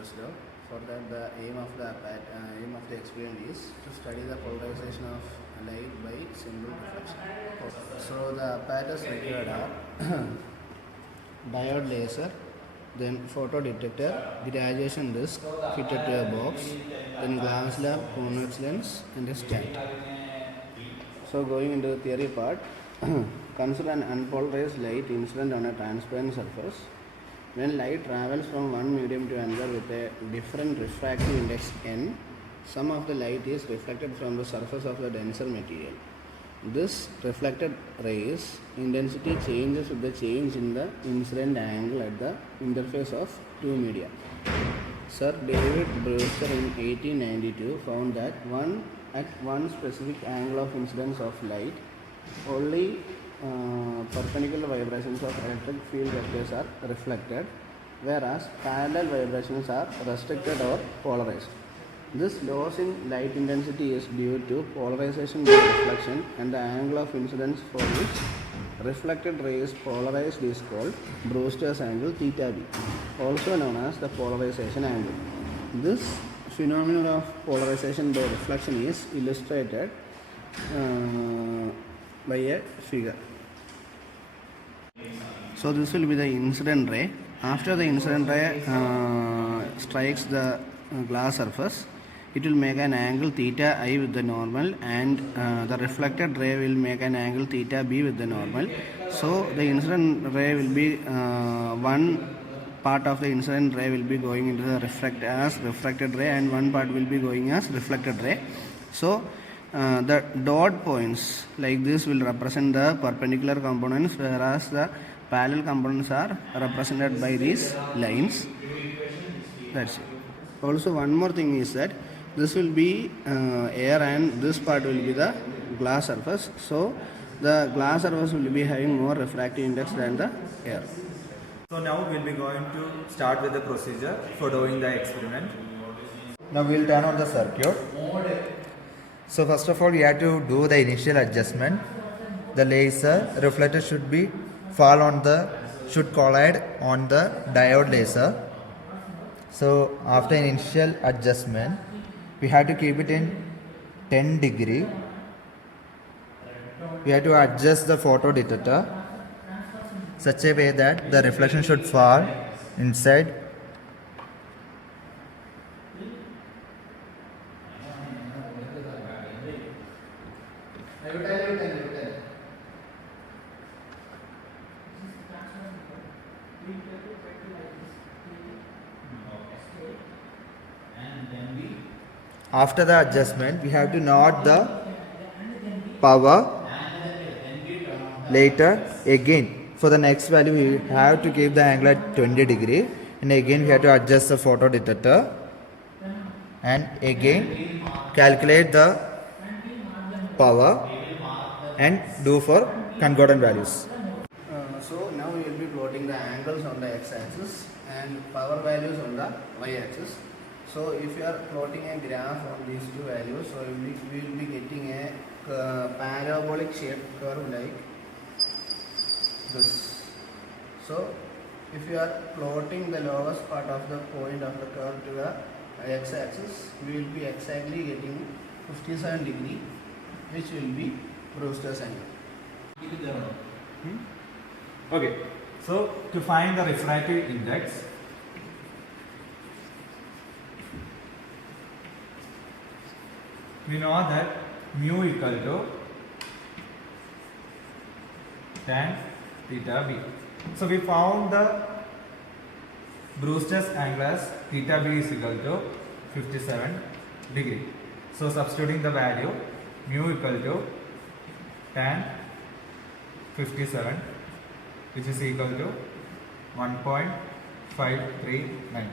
Brewster's law. For that, the aim of the experiment is to study the polarization of light by simple reflection. So the apparatus required are diode laser, then photo detector, graduation disc fitted to a box, then glass lamp, convex lens, and a stand. So going into the theory part, consider an unpolarized light incident on a transparent surface. When light travels from one medium to another with a different refractive index n, some of the light is reflected from the surface of the denser material. This reflected rays intensity changes with the change in the incident angle at the interface of two media. Sir David Brewster in 1892 found that at one specific angle of incidence of light, only perpendicular vibrations of electric field vectors are reflected, whereas parallel vibrations are restricted or polarized. This loss in light intensity is due to polarization by reflection, and the angle of incidence for which reflected ray is polarized is called Brewster's angle theta b, also known as the polarization angle. This phenomenon of polarization by reflection is illustrated by a figure. So this will be the incident ray. After the incident ray strikes the glass surface, it will make an angle theta I with the normal, and the reflected ray will make an angle theta b with the normal. So the incident ray will be one part of the incident ray will be going into the refracted ray, and one part will be going as reflected ray. So the dot points like this will represent the perpendicular components, whereas the parallel components are represented by these lines. That's it. Also, one more thing is that this will be air, and this part will be the glass surface. So the glass surface will be having more refractive index than the air. So now we'll be going to start with the procedure for doing the experiment. Now we'll turn on the circuit. So first of all, we have to do the initial adjustment. The laser reflector should collide on the diode laser. So after initial adjustment, we have to keep it in 10 degree. We have to adjust the photo detector such a way that the reflection should fall inside. After the adjustment, we have to note the power. Later, again, for the next value, we have to keep the angle at 20 degree, and again we have to adjust the photo detector, and again calculate the power and do for concordant values. So now we will be plotting the angles on the x-axis and power values on the y-axis. So if you are plotting a graph on these two values, so we will be getting a parabolic shaped curve like this. So if you are plotting the lowest part of the point of the curve to the x-axis, we will be exactly getting 57 degree, which will be Brewster's angle. Okay, so to find the refractive index, we know that mu equal to tan theta b. So we found the Brewster's angle as theta b is equal to 57 degree. So substituting the value, mu equal to tan 57, which is equal to 1.539.